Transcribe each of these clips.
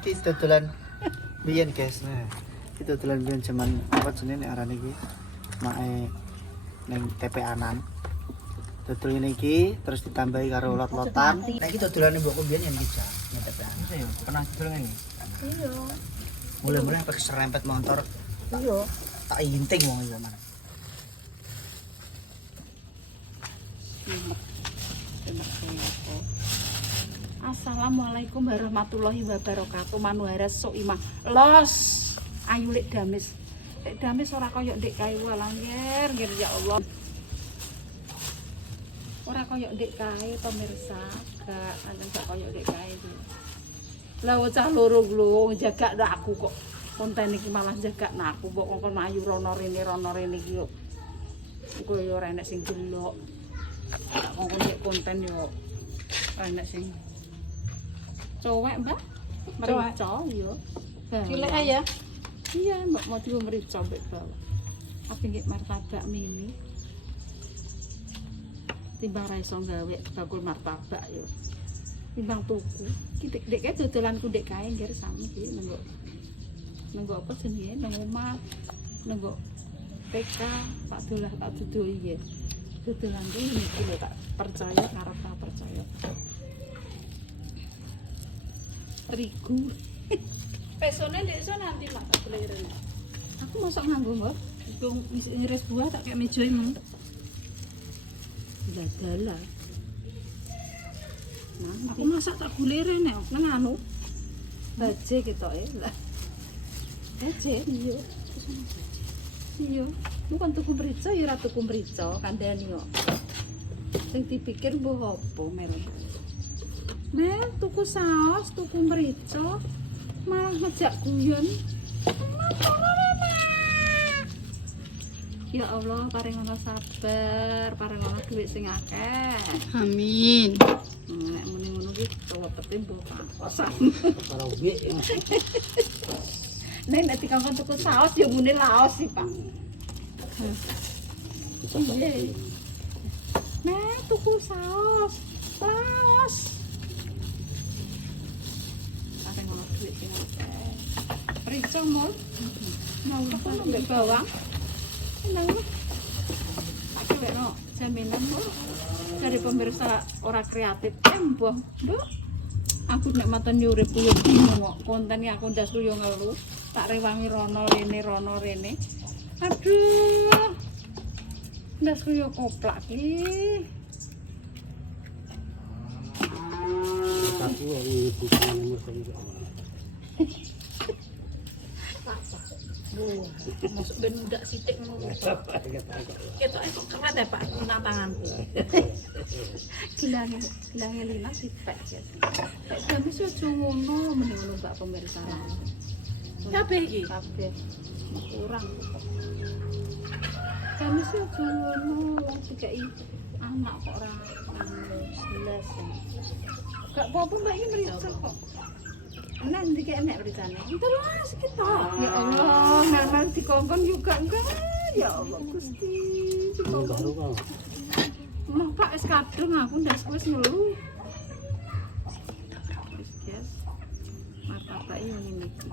Iki dodolan biyen guys. Nah, iki dodolan biyen zaman apa jenenge arane iki? Mae ning TPA-an. Dodol ngene iki terus ditambahi karo lot-lotan. Nah, iki dodolane mbokku biyen yen iki jan ning TPA. Iya, pernah dodol ngene. Iya. Mulai-mulai pakai serempet motor. Iya. Tak inting wong iki mana. Assalamualaikum warahmatullahi wabarakatuh. Manuhara sok imah. Los. Ayu lek damis. Lek damis ora koyo ndek kae walangger, nggih ya Allah. Ora koyo ndek kae pemirsa, gak ana gak koyo ndek kae iki. Lah cah loro glung jaga aku kok. Konten iki malah jaga aku mbok kon ayu rono rene iki yo. Iku yo ora enek sing delok. Tak ngomong nek konten yo ora enek sing cowek, Mbak. Merica yo. Cilik ae ya. Iya, Mbak mau diwo merica mbek bawah. Apa nggih martabak mini. Timbang ra iso gawe bakul martabak yo. Timbang tuku. Ki dek dodolanku ndek kae nggih sami iki nenggo apa jenenge nang omah nenggo PK tak dolah tak dudoi nggih. Dodolan iki lho tak percaya karo tak percaya. Terigu. Pesone ndek iso nanti mak tak boleh. Aku masak nganggo, Mbak. Wong ngiris buah tak kayak meja emang. Dadalah. Nah, aku masak tak gulire nek nang anu. Baje ketoke lah. Baje iya. Iya. Bukan tuku merica ya ora tuku merica kandhani kok. Sing dipikir mbok apa mel. Mel tuku saos, tuku merica, malah ngejak guyon. Ya Allah, paringono sabar, paringono duit sing akeh. Amin. Nek muni ngono iki cowete mbok kosan. Karo wik. Nek dikongkon tuku saos ya muni laos sih, Pak. Iya. Nek tuku saos, laos. Paringono duit sing akeh. Rico mul. Mau apa mbek bawang? Nang tak kewekno jaminan mul. Dari pemirsa ora kreatif mbah. Mbah. Aku nek maten urip yo bingung kok. Konten aku ndas yo ngelu. Tak rewangi rono rene. Aduh. Ndas yo koplak iki. Aku ibu kan nomor iki. Masuk ben mudak sithik ngono. Ketoke kok keren ya Pak nang tanganku. Gelange lina sipek ya. Nek gamis yo aja ngono meneh ngono Mbak pemirsa. Kabeh iki? Kabeh. Kurang. Gamis yo aja ngono wong dikai anak kok ora jelas. Gak apa-apa Mbak iki merica kok. Enak ndi kek enak beritane. Terus kita. Ya Allah, mel-mel dikongkon juga enggak. Ya Allah Gusti. Dikongkon. Mah Pak wis kadung aku ndas wis ngelu. Wis guys. Martabak yo ngene iki.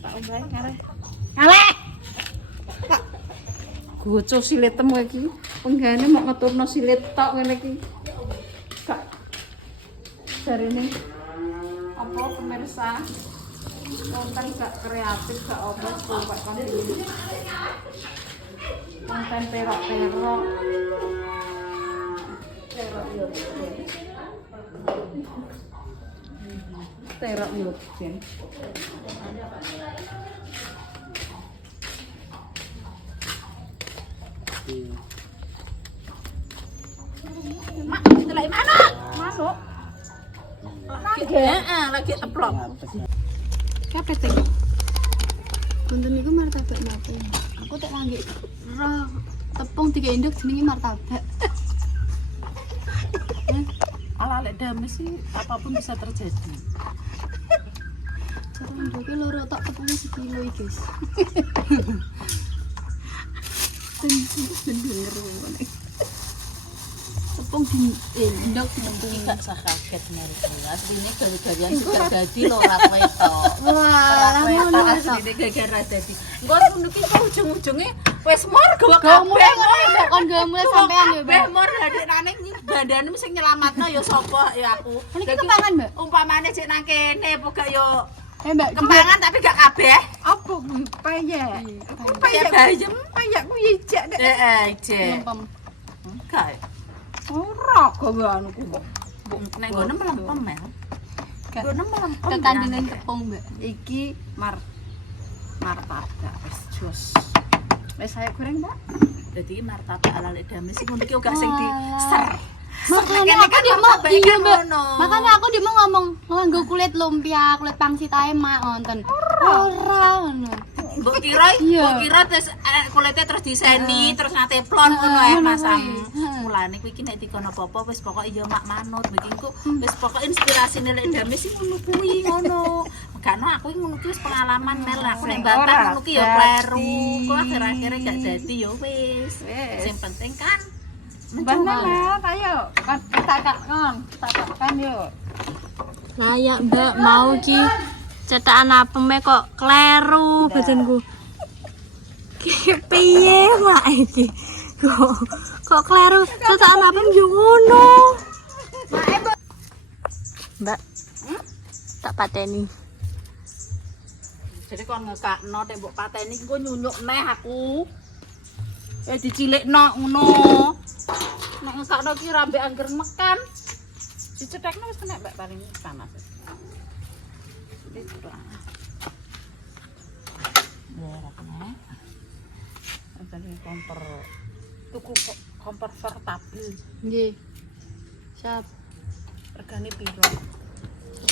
Tak ombahe ngarep. Ngaleh. Goco silit temu iki. Penggane mau ngeturno silit tok ngene iki. Jarine apa pemirsa konten gak kreatif gak apa sampai kan ini konten perok-perok terok yo jen mak setelah mana masuk lagi upload. Kape teh? Konten iku martabak napa? Aku tak ngangge roh tepung 3 induk jenenge martabak. Ala lek dames sih apapun bisa terjadi. Cara nduke loro tok tepungnya 1 kilo iki, guys. Ben denger ngene. tepung di endok Iki gak usah kaget mari kelas. Ini gara-gara juga dadi lho ora ketok. wah ngono Ini gara-gara dadi. Engko ngono ki kok ujung-ujunge wis mor gawa gak mulai kabeh. ngono kon gak mulai sampean ya Kabeh Mbak mor dadekane bandane sing nyelamatno ya sapa ya aku. ini kepangan Mbak Umpamane cek nang kene apa gak yo Mbak kembangan tapi gak kabeh. Apa kuwi payek? Payek bayem. Payek kuwi ijek nek. Cek. lempem Enggak. Ora kok anu kok. Nek ngono melempem mel. Ngono melempem. kekandungan tepung Mbak Iki martabak wis jos. Wis saya goreng, Mbak. Dadi martabak ala Damis sing ngono ki gak sing di ser. makanya aku dia mau iya Mbak ngono. makanya aku dia mau ngomong nganggo kulit lumpia kulit pangsit ae mak ngonten ora ngono Mbok kira, Iya. mbok kira terus kulitnya terus diseni, terus nate plon ngono ae ngono masang. kuwi. Mulane kuwi iki nek dikono apa-apa wis pokoke ya mak manut. Iki ku wis pokoke inspirasine lek Damis sing ngono kuwi ngono. Gakno aku iki ngono kuwi wis pengalaman mel aku nek bantah ngono ki ya kleru. Kok akhir-akhire gak dadi ya wis. Sing penting kan Banana, ayo. Kita takkan yuk. Layak Mbak mau ki cetakan apeme kok kleru badanku. Ki piye mak iki? Kok kleru cetakan apem yo ngono. Mbak. Tak pateni. jadi kon ngekakno nek mbok pateni engko nyunyuk neh aku. Dicilikno ngono. Nek ngekakno ki rambe angger mekan. Dicetekno wis kena mbak paling panas. Ini kompor tuku kompor portable nggih siap regane piro?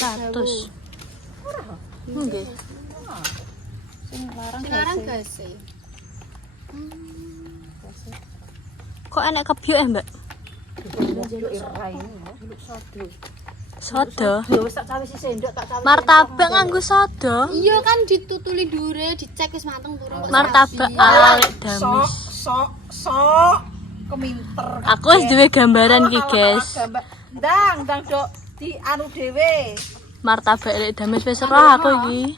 100. Nggih. Sing larang sekarang gas ya Kok enek kebyuk Mbak? Sodo. Ya wis tak cawisi sendok tak cawisi. Martabak nganggo sodo. iya kan ditutuli dure dicek wis mateng turun kok Martabak rapi. ala Damis. Sok keminter. Aku wis duwe gambaran ki, guys. Ndang dok di anu dhewe. Martabak lek Damis wis roh aku iki.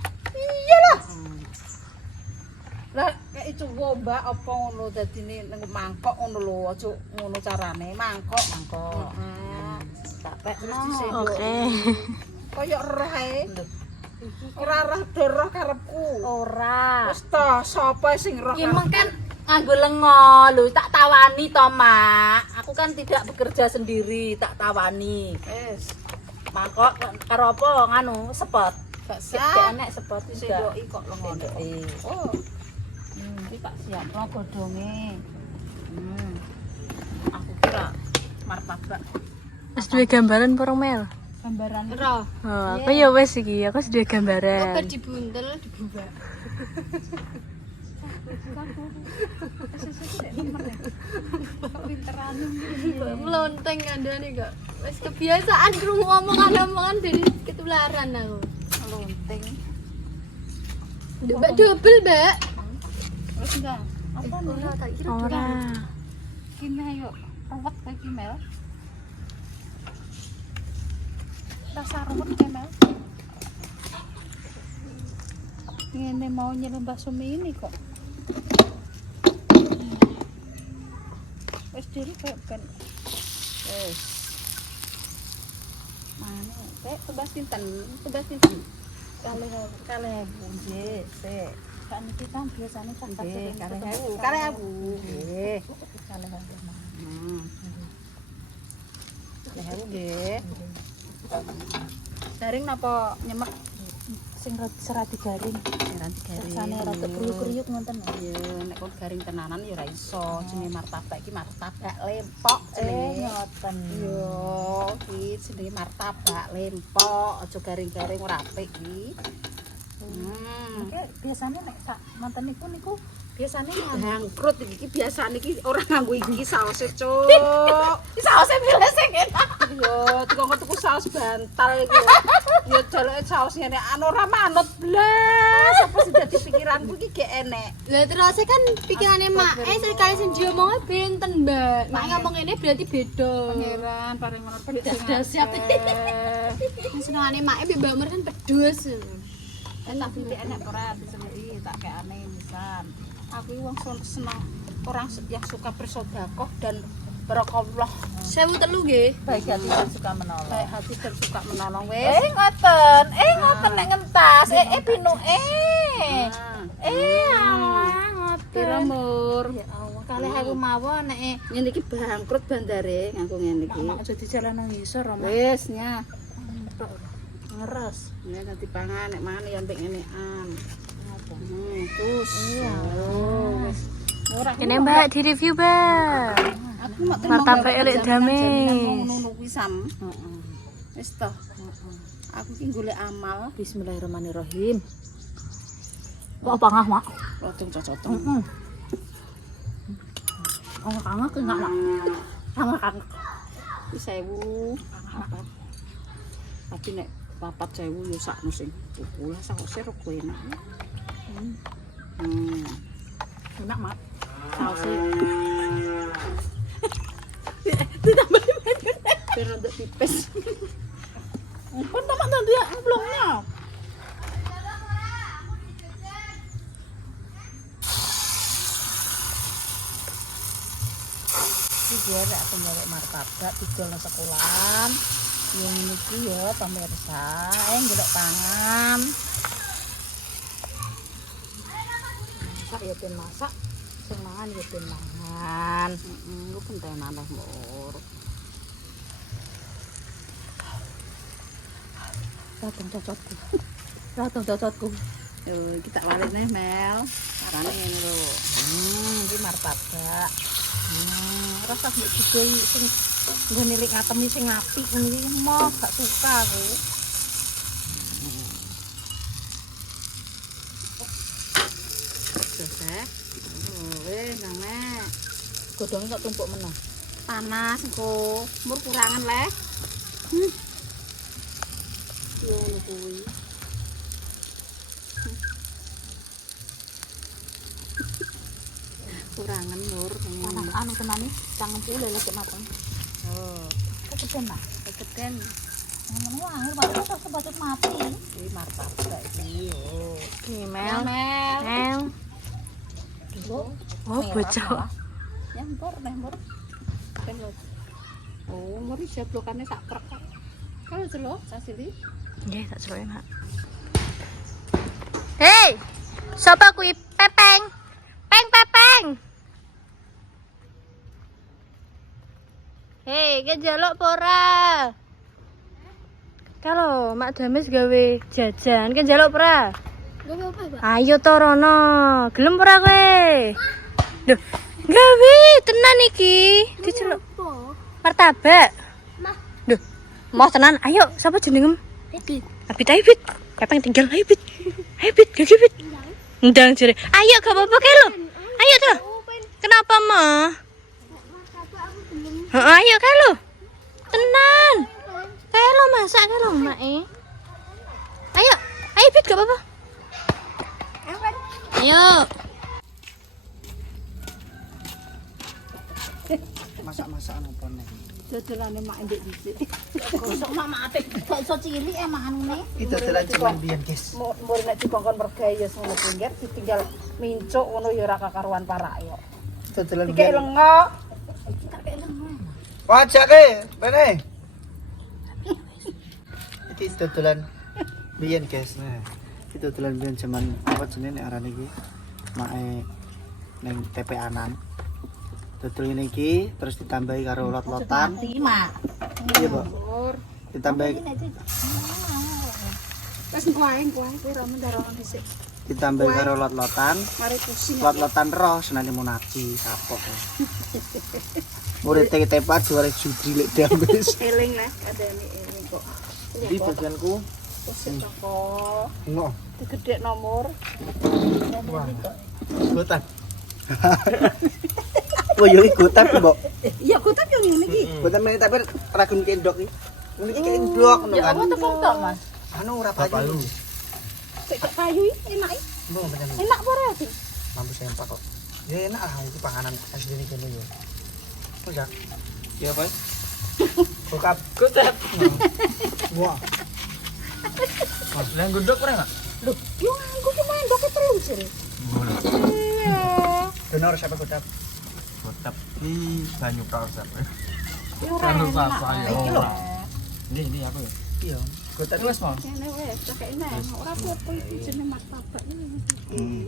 Lah nek itu mbak apa ngono dadine nang mangkok ngono lho, aja ngono carane. Mangkok. Tak pekno. Oke. Kaya roh ae. Ora roh roh karepku. Ora. Wis to, sapa sing roh? Ki kan nganggo lengo lho, tak tawani to, Mak. Aku kan tidak bekerja sendiri, tak tawani. Wis. Mangkok karo apa nganu sepot. Gak Gak sah. enek sepot iki. Sendoki kok lengono. Oh. Iki tak siapno godhonge. Aku kira martabak. Wis duwe gambaran poro Mel. Gambaran roh Oh, aku ya wis iki, aku wis duwe gambaran. kok dibuntel dibubak melonteng kandhane kok wis kebiasaan krungu omongan-omongan dari ketularan aku lonteng. Mbak double Mbak Wis enggak. Apa ora tak kira Ora. Kene ayo ruwet kae iki Mel. Rasa ruwet kae Mel. Ngene mau nyelembah sumi ini kok. Wis diri kayak ben. Wis. Mana? Tebas pinten? Tebas pinten? Kalih nggih, sik. Kan iki kan biasane kan kalih ewu. Nggih. Kalih ewu nggih. Garing napa nyemek sing serati garing? Serati garing. Rasane rada kriuk-kriuk ngoten. Iya, nek kon garing tenanan ya ora iso. Jenenge martabak iki martabak lempok jenenge. Ngoten. Iya, iki jenenge martabak lempok, aja garing-garing ora apik iki. Biasanya nek sak manten niku Biasane bangkrut iki biasane iki ora nganggo iki saose, Cuk. sausé milih sing enak. Yo, dikongkon tuku saus bantal iki. Yo jaluke saus ngene anu ora manut blas. Apa sing dadi pikiranku iki gek enek. Lah terus kan pikirane mak sekali sing diomongnya benten, Mbak. Mak ngomong ini berarti beda. Pangeran paring ngono pelik sing Dahsyat. Senengane mak Mbak Umur kan pedes. enak pitik enek ora diseluki tak kekane misal. Aku iki wong seneng orang yang suka bersedekah dan berokah. 1003 nggih. Baik hati dan suka menolong. Baik hati dan suka menolong wis. Ngoten nek ngentas. Binu ngoten. Pira mur. Ya Allah, kalih aku mawon nek Ngene iki bangkrut bandare nganggo ngene iki. mak aja di jalan nang ngisor, Mak. Wis nya. Ngeres. Nek nanti pangan nek mangan ya mbek ngenekan. Terus. Iya. Wis. Ora Ini Mbak di review Mbak. aku mak Martabak elek dames. ngono kuwi sam. Heeh. Wis toh. Aku ki golek amal Bismillahirrahmanirrahim. Kok apa ngah, Mak? locong cocok. Angak-angak enggak, Mak. Angak-angak. Wis 1000. Tapi nek 4.000 yo sakno sing tuku lah saose rego enak. Enak, Mak. Saose. Ditambah banyak. Biar untuk pipis. Kan tamak nanti ya belumnya. Iki ya aku nyelek martabak didol nang sekolahan. Yang niki ya pemirsa, ngelok tangan. Masak ya ben masak, sing mangan ya ben mangan. Lu pentenan lah mur. Datang cocotku. Datang cocotku. Yo kita balik nih Mel. Carane ngene lho. Iki martabak. Rasa mbok digoi sing nggone lek ngatemi sing apik ngene iki mah gak suka aku. Joseph. Wis nang nek. Godhonge kok tumpuk meneh. Panas engko. Mur kurangan leh. Yo ngono kuwi. Kurangan mur. Panas anu tenane, jangan pule lek mateng. Oh, Kekejen lah. kekepen. Ngono wae padahal sak sebacet mati. Iki martabak iki yo. Nih Mel. Mel. Mel. Oh bocah. Ya mur neh mur. Ben lho. Oh, mur iki jeblokane sak krek. Kalau celok sasili. Nggih, tak celuke, Mak. Hei. Sapa kuwi Pepeng? Pepeng. Hei, ke jaluk apa ora? Kalau Mak Dames gawe jajan, ke jaluk apa ora? Gak apa-apa, Mbak. Ayo to rono. Gelem ora kowe? Duh, gawe tenan iki. Diceluk martabak. Mah. Duh, mau tenan. Ayo, sapa jenengem? Bibit. Abit. Pepeng tinggal ayo Bit. Ayo Bit, gak Bit. Ndang jere. Ayo gak apa-apa ke lo. Ayo tuh. Kenapa, Ma? Ayo ke lo. Tenan. Kayak lo masak ke lo, Mak. Ayo Bit, gak apa-apa. Ayo. Masak-masak apa nih? Jajalane mak ndek dhisik. Gosok mama apik, gak iso cilik emang anune. Itu telan cuman biyen, guys. Mur nek dikongkon mergawe ya ngono pinggir ditinggal mincuk ngono ya ora kakaruan parak yo. Itu telan Dikek biyen. lengo. Wajak ke, bene. Iki dodolan biyen, guys. Nah, itu dodolan biyen zaman apa jenenge arane iki? Mae ning TPA-an. Dodol ngene iki terus ditambahi karo lot-lotan. Mak. Iya, Pak. Mur. Ditambahi Wis kuae ora mendarono dhisik. ditambahi karo lot-lotan. Mari pusing. Lot-lotan roh senane munaji kapok. Murid TPA juara judri lek dames. Eling lah kadane eling kok. Iki bagianku. Pusing kok. Ngono. Digedhek nomor. Wah. Buatan. Oh yo iku tapi mbok. Ya kutep yang ini iki. Boten meneh tapi ragun kendok iki. Ini iki kendok ngono Ya kan. apa tepung tok, Mas? Anu ora payu. Sik gak payu iki enak iki. Mbok bener. Enak apa ora sih? Mampu sempak kok. Ya enak ah iki panganan asline kene yo. Enggak. Ya apa? Bokap. Kutep. Wah. Lah godhog ora enggak? Loh, yo nganggo ki main doke telu sih. Iya. Donor siapa bokap? Godhog iki banyu proses. Yo ora enak. Iki lho. Ini aku ya. Iya. Bokap Wes, Mas. Ini wes, kakek ini ora apa-apa iki jenenge martabak iki.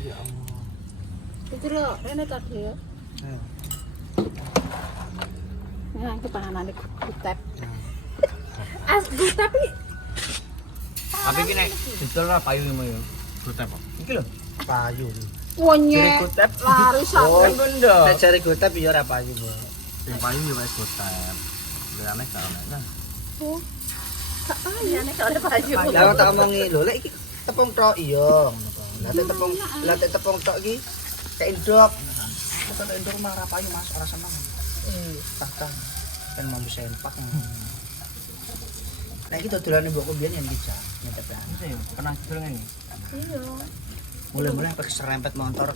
Ya Allah. Itu lho, ini tadi ya. Nah, itu panganan kutep. Kutep iki Tapi iki nek didol ora payu ngono ya. Godhog kok. Iki lho. Payu. wonye. Jere godhog. Lari Oh, sampe Ngono. nek jare gotep ya ora payu, Bu. Sing payu ya wis godhog. Liyane gak ono. Nah, gak payu nek ada payu. Lah tak omongi lho, lek iki tepung tok iya ngono kok. Lah tek tepung tok iki tek endok. Tek endok mah ora payu, Mas, ora seneng. Takkan kan mau sempak. Nah iki dodolane mbokku biyen yen iki nyetep ya. itu ya pernah didol ngene. Iya. Mulai-mulai pakai serempet motor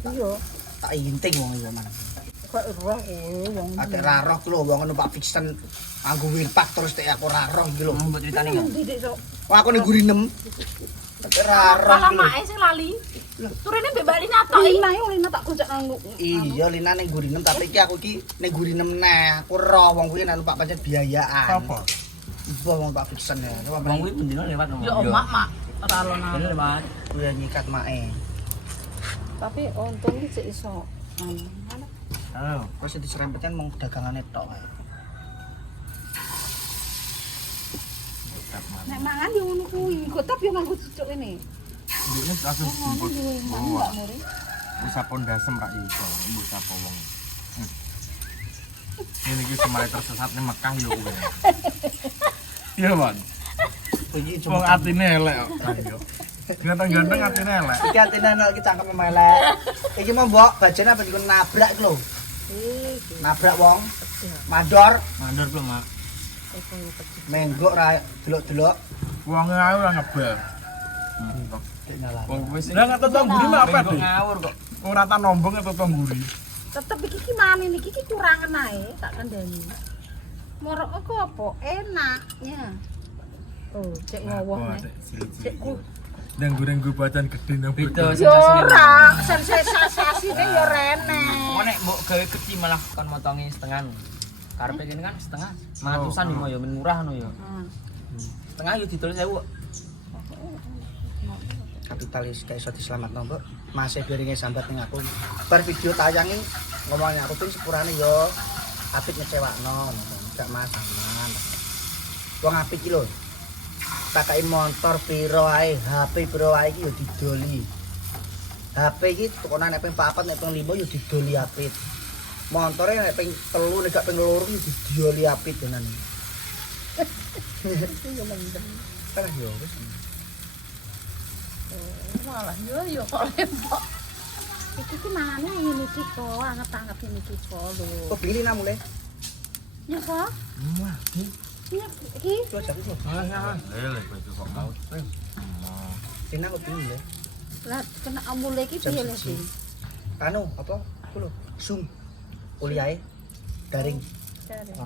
Iya. tak inting wong iki man. Kok roh wong. Ate ra roh ku lho wong numpak Vixen nganggo wirpak terus tek aku ra roh iki lho. Mbok critane ya. Didik sok. Wah aku ning guri 6. Ate ra roh Malah iki lho. mae sing lali. Turune mbek Mbak Lina tok. Lina yo lina tak gojek nganggo. Iya Lina ning guri 6 tapi iki aku iki ning guri 6 neh. Aku roh wong kuwi nek numpak pancen biayaan. Apa? Ibu wong Pak Vixen ya. Coba Wong kuwi bendino lewat ngomong. Ya omak mak. Ora lono. Ini lewat. kuwi nyikat mae. Tapi untung iki cek iso. Halo. Kok sing diserempetkan mung dagangane tok ae. Nek mangan yo ngono kuwi, kutep yo nganggo cucuk ini. Ini langsung jemput. Mangan gak muri. Wis sapon dasem rak iso. Mbok sapa wong. Ini iki semare tersesat ning Mekah yo kuwi. Iya, Bang. Iki Wong cuma atine elek kok. Yo. Ganteng-ganteng atine elek. iki atine nek iki cangkem melek. Iki mau mbok bajene apa dikon nabrak iki lho. Nabrak wong. Mandor, Mandor ku, Mak. menggok ra delok-delok. Wonge ae ora ngebel. Dek ngalah. Wong wis lah nggak tetep mburi mak apa Menggok deh. ngawur kok. Ora ta nombong tetep mburi. Tetep iki ki mane niki ki kurangan ae tak kandhani. Morok aku apa? Enaknya. Oh, cek ngowoh nek. Cek ku. Nang goreng-goreng badan gede nang Beda betul. Yo ora, sensasi-sensasine yo rene. Mau nek mbok gawe gede malah kon motongi setengah. Karepe kene kan setengah. 500-an yo yo men murah no yo. Setengah yo didol 1000. Kapitalis kayak iso diselametno, Mbok. Masih biringe sambat ning aku. Bar video tayangi ngomongnya aku pun sepurane yo apik ngecewakno, gak masalah. Wong apik iki lho. Takai motor piro ae, HP piro ae iki yo didoli. HP iki tukonan nek ping 4 nek ping 5 yo didoli apit. Montore nek ping 3 nek gak ping 2 yo didoli apit tenan. Terus yo wis. Malah yo kok lempok. Iki ki mane ngene iki kok, anget-anget ngene iki kok lho. Kok pilih namule? Ya kok? Wah, Ya iki Coba jadi kok. lele kowe kok mau. Dina kok pilih le. lah kena amule iki piye le sih? Anu apa? Ku lho, Zoom. Kuliahe daring.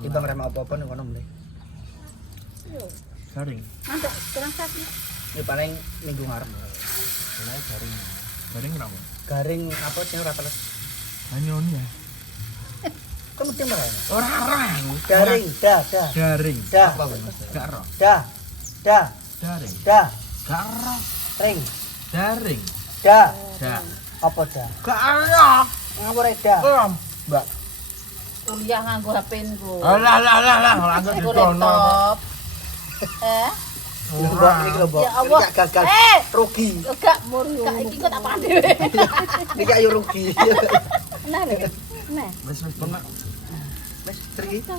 Timbang remek apa-apa ning kono mle. Garing. Nanti transaksi. Ya paling minggu ngarep. Mulai garing. Garing kenapa? Garing apa sing ora terus. Anyoni ya. Kok mesti marah? Ora ora. Garing, dah. Garing. Dah. Apa kowe Mas? Gak ero. Dah. Garing. Dah. Gak ero. Ring. Garing. Dah. Dak. Apa dah? Gak ero. Ngawur dah. Mbak. Kuliah nganggo HP-ku. Lah langsung Nganggo didono. laptop. Lho, Mbak, iki lho, Mbak. Ya Allah. Iki gagal rugi. Enggak murni. Enggak iki kok tak pandhe. Iki ayo rugi. Nah lho. Nah. Wis pernah. Wes, pergi. Nah.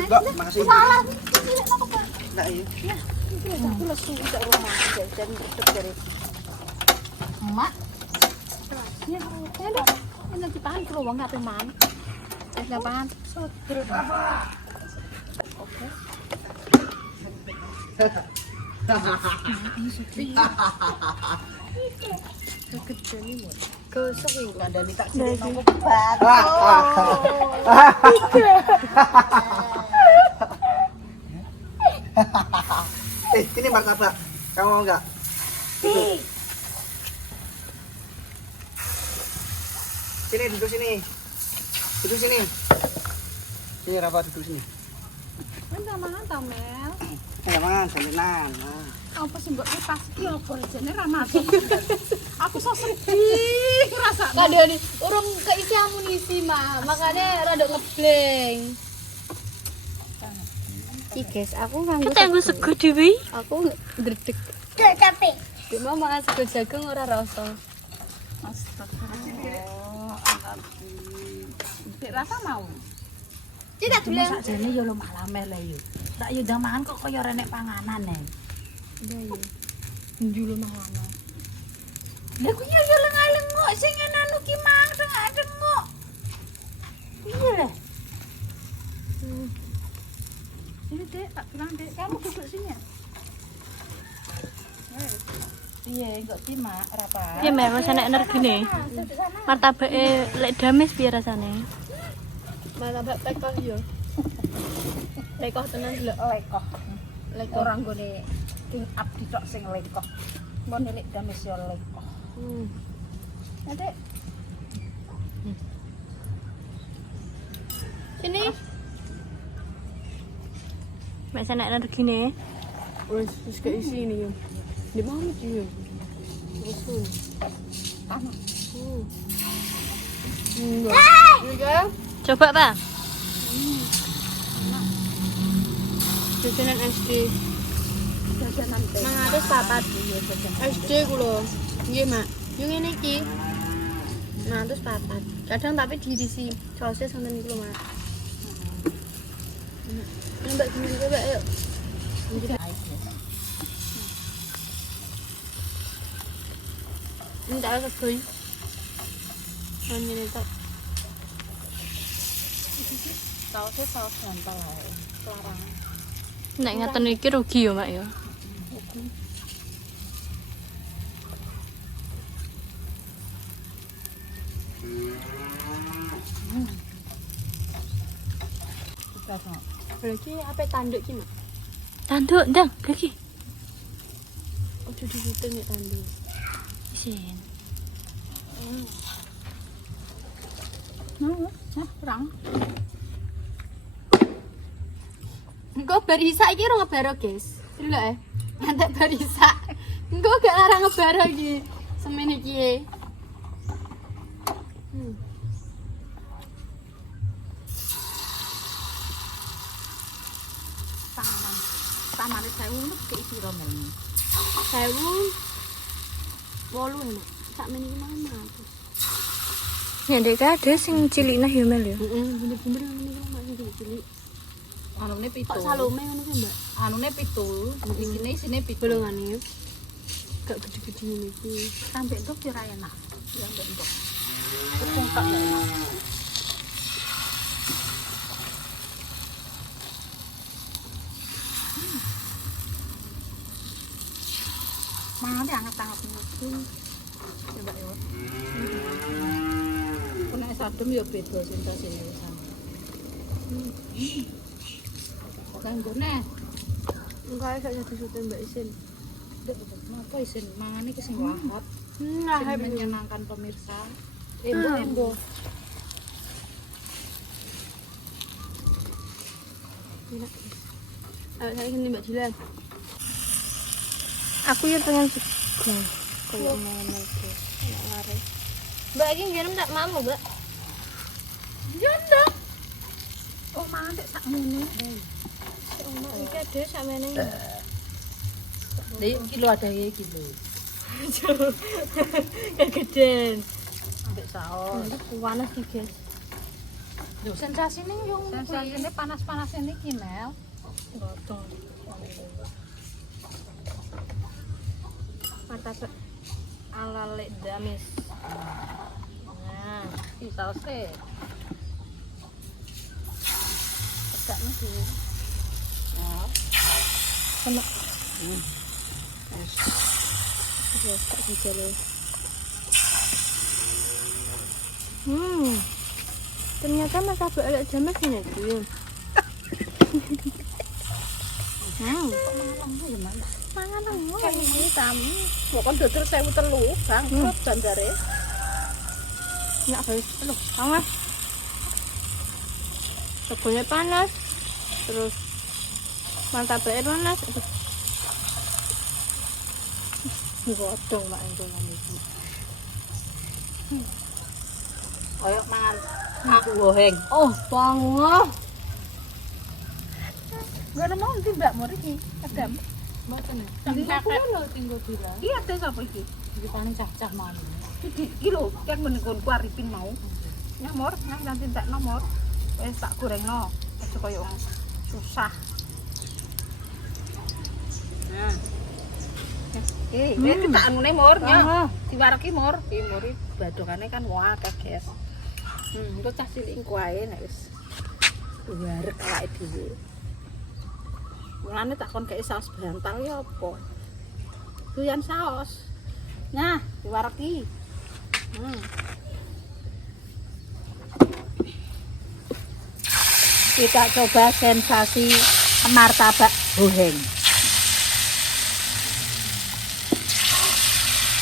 Enggak, makasih. Salah. Nah, iya. Iki lho aku lesu sak rumah. Jadi dari emak. Ya, ini dipangan karo wong kabeh man. Wis pangan sodro. Oke. Gosok iki kandhane tak jere nopo bebat. Ini martabak. Kamu mau enggak? Sini, duduk sini. Duduk sini. Sini, Rafa, duduk sini. Enggak mangan ta, Mel. Enggak mangan, sambilan. Nah. Apa sih mbok pas iki opo jane ra mati. Aku so sedih rasane. Kadang urung keisi amunisi mah, makanya rada ngebleng. Iki guys, aku nganggo Kita nggo sego dhewe. aku ndredeg. Capek. Dik mau makan sego jagung ora rasa. Dik rasa mau. Tidak Cuma bilang. sakjane yo malah mele yo. Tak yo ndang mangan kok kaya renek panganan nek. Iya iya. Njulu mangan. Lha ku yo lengok sing anu ki mang dengok. Iya lho. Ini Dek, tak bilang Dek, kamu duduk sini ya. Iya, enggak timak ora apa. Ya Mel, rasane energine. Martabake lek dames piye rasane? Martabak tekoh yo. Tekoh tenan lho. Lekoh. Lekoh ora nggone king abdi tok sing lekoh. Mbok nilik dames yo lekoh. Adek. Sini. Mek sana energine. Wis keisi ini yo. Di mana sih yo? Enggak. Coba, Pak. Jajanan SD. Mangatus papat. SD kulo. Nggih, Mak. Yo ngene iki. Mangatus papat. Kadang tapi diisi sosis wonten niku lho, Mak. Mbak gini coba ayo. Ini tak ada sekali. Ini tak. Sausnya saus gampang ae. Larang. Nek ngaten iki rugi yo, Mak ya. Lagi apa tanduk ki, Mak? Tanduk ndang, lagi. Ojo dihitung ya tanduk. Isin. Kurang. Engko barisa iki ora ngebaro, guys. Delok Nanti barisa. Engko gak larang ngebaro iki. Semene iki. Tamane sewu nek keisi romel. 1000 enak. Sak meniki mah 100. Ya dek ada sing cilik nah yo Mel yo. Bener-bener ngene iki mah cilik. Anune Kok pitu. salome ngono ki, Mbak? Anune pitu. Ikine isine pitu. Bolongane. Gak gede-gede ngene iki. Sampai entuk yo ora enak. Ya mbok entuk. Tepung tok ya enak. Mangan anget-anget ngono. Coba yo. Nek sadem yo beda sensasine sama. Kanggone. Engko ae gak satu-satu Mbak Isin. Dek, napa isin mangane ki sing lahap. Nah, Sing menyenangkan pemirsa. Embo. enak. Ayo saya sini Mbak Jilan. Aku ya pengen sego. Kayak mau melke. Enak lare. Mbak iki ngirim tak mau, Mbak. Oh, mangan tek sakmene. Oma iki ade sakmene. Lha kilo ada ya kilo. Kegedean. Ambek saos. Panas iki, guys. Lho sensasine yo sensasine panas-panas ini ki Mel. Gotong. Martabak ala lek damis. iki sausé. Tegakno dhewe. Nah. Kena. Wes tak dijale. Ternyata martabak elek jamet ini. Mangan kok iki tamu. Kok kon dodol 1.300 bangkrut jandare. Ya guys, aduh, panas. Tegolnya panas. Terus martabaknya panas. Aduh. Godhong mak entungan iki. Koyo mangan aku goreng. Oh, banget. Gak mau nanti mbak mau iki. Adam. Mboten. Ndi Aku kakek. lho tinggal bilang. Iki ate sapa iki? Iki paling cah-cah mau. Iki lho, yang menikon ku Arifin mau. Nyamor, nanti tak nomor. Wis tak gorengno. Aja koyo wong susah. Nah. Wis tak anune mur, nya. Diwareki mur. Iki mur iki badokane kan wah akeh, guys. Engko cah cilik engko ae nek wis warek awake dhewe. Mulane tak kon kei saus bantal ya apa? Doyan saus. Nah, diwareki. Kita coba sensasi martabak goreng.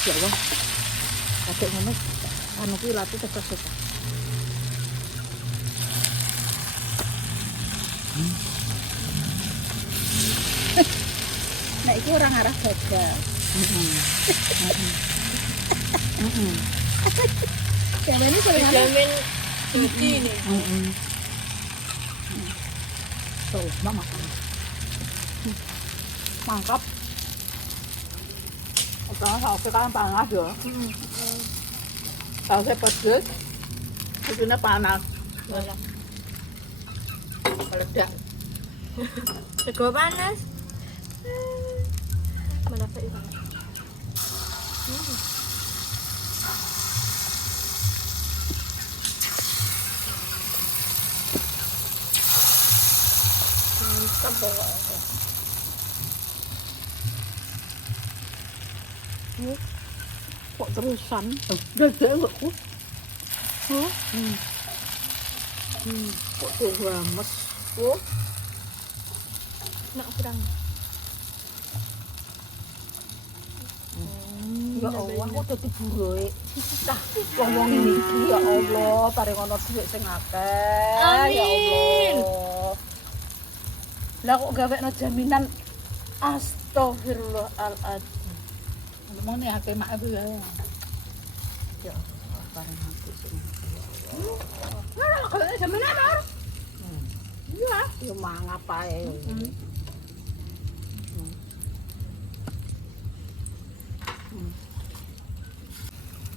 Ya Allah. Kadek ngono anu ki lati terus. Nek iki ora ngarah gagal. Jamin paling jamin ini. Tuh, mama. Mantap. Sekarang sausnya kan panas ya. Sausnya pedes. Isinya panas. Meledak. Sego panas. Martabak itu. Mantap pokoknya. Kok terusan? Dadek kok. Kok tuh rames. Oh. Nak kurang. Ya Allah, kok dadi buruke. Tah, wong-wong iki ya Allah, paring ana dhuwit sing akeh. Ya Allah. Lah kok gawekno jaminan astagfirullahaladzim. Ngomongnya akeh mak aku ya. Ya Allah, paring aku sing. Lah kok jaminan ora? Iya, yo mangap ae.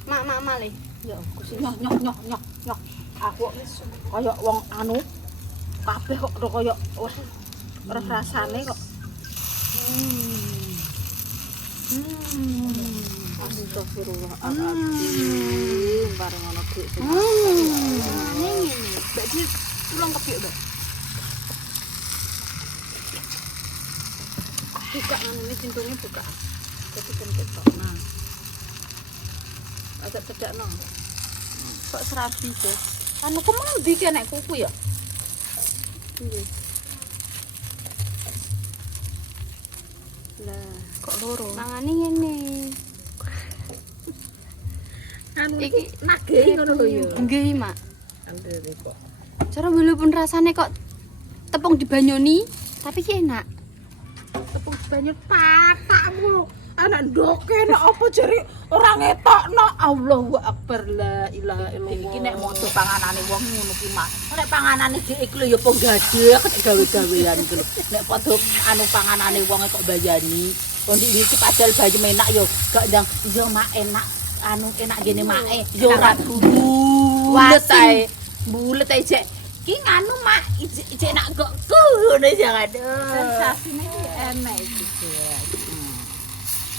Mak malih. Ya, nyok. Aku kaya wong anu kabeh kok kaya wis rasane kok. Astagfirullahaladzim. Bareng ana dhuwit sing. Ngene. Mbak Di pulang kepik, Mbak. Buka ngene pintunya buka. Jadi ben ketok. Nah. Agak cedakno. Kok serabi, Guys? Anu ku mau ndi ki nek kuku ya? Nggih. Lah, Kok loro? mangane ngene. Anu iki nagih ngono lho ya. Nggih, Mak. Andere kok. Cara walaupun rasanya kok tepung dibanyoni, tapi ki enak. Tepung banyu patakmu. Anak ndoke nek apa jare ora ngetokno. Allahu Akbar la ilaha illallah. Iki nek modo panganane wong ngono ki Mak. Nek panganane dhek iki lho ya apa gadhek nek gawe-gawean iki lho. Nek padha anu panganane wong kok bayani. Wong iki padahal bayu enak ya gak ndang iya Mak enak anu enak gene Make. Ya ora bulet ae. Bulet ae jek. Ki nganu Mak ijek enak kok ngono jangan. Sensasine ki enak iki.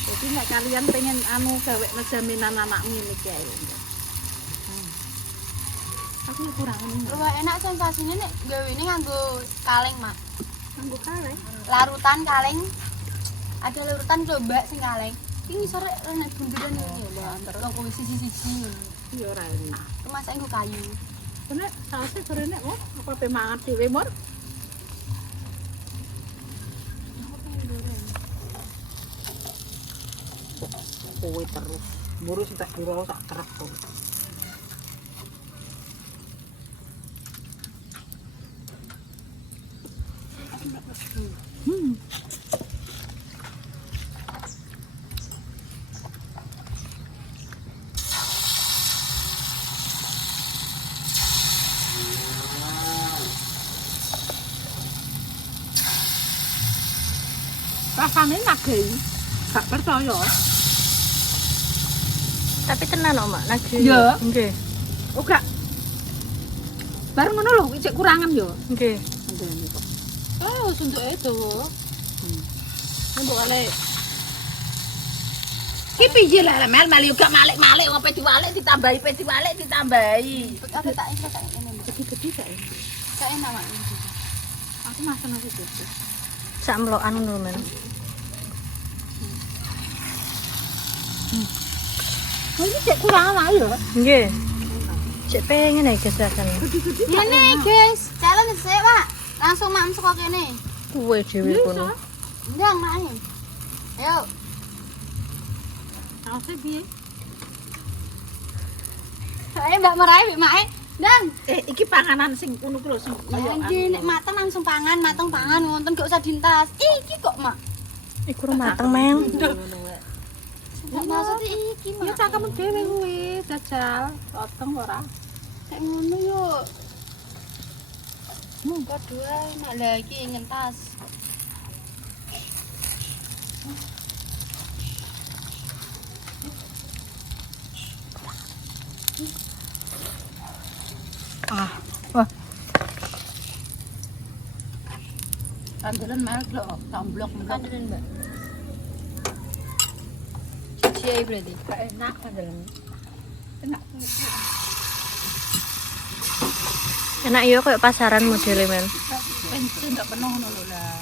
Jadi nek kalian pengen anu gawe jaminan anak ngene iki ae. Aku kurang ini. Luwih enak sensasinya nek gawe ini nganggo kaleng, Mak. Nganggo kaleng. Larutan kaleng. Ada larutan coba sing kaleng. Iki sore nek bunderan iki lho, terus kok siji-siji ngono. Iya ora enak. Kemasak nggo kayu. Nek sausé gorene kok apa pe mangan dhewe mur. Kowe terus. Murus tak kira sak trek kok. Rasane nagih. Gak percaya. Tapi tenan kok, Mbak. Nagih. Iya. Nggih. Oh gak. Bareng ngono lho, cek kurangan yo. Nggih. Ndene kok. Oh, suntuke dawa. Mbok ale. Ki piye lah mel yo gak malik-malik kok pe diwalik ditambahi pe diwalik ditambahi. Aku tak ini. Gede-gede kae. Saya enak, Mak. Aku masak nasi gede. Sak mlokan ngono men. Oh ini cek kurangan ae yo. Nggih. Cek pengen ae rasane. Ini guys, challenge sih, Pak. Langsung mak saka kene. Kuwe dhewe kono. Ndang, Mak. Ayo. Sausé piye? Saya Mbak Merai, Mak. Ndang. Iki panganan sing ngono ku lho sing Iki nek mateng langsung pangan, mateng pangan wonten gak usah dintas. Iki kok, Mak. Iku mateng men. Gak maksud iki, Ya Mak. cangkemmu dhewe kuwi, jajal, potong ora. Kayak ngono yo. Kok dua enak lagi ngentas. Kandelan mel lho, tamblok mblok. Kandelan, Mbak. Ciai berarti. Gak enak kandelan. Enak. Enak yo koyo pasaran modele men. Bensin gak penuh ngono lho lah.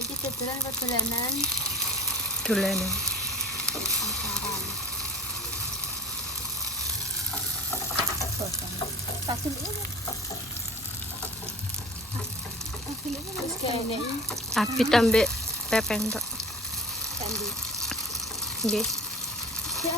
Iki dodolan perjalanan Dolane. terus kene Api tambah pepeng tok. sandi. Nggih. Ya,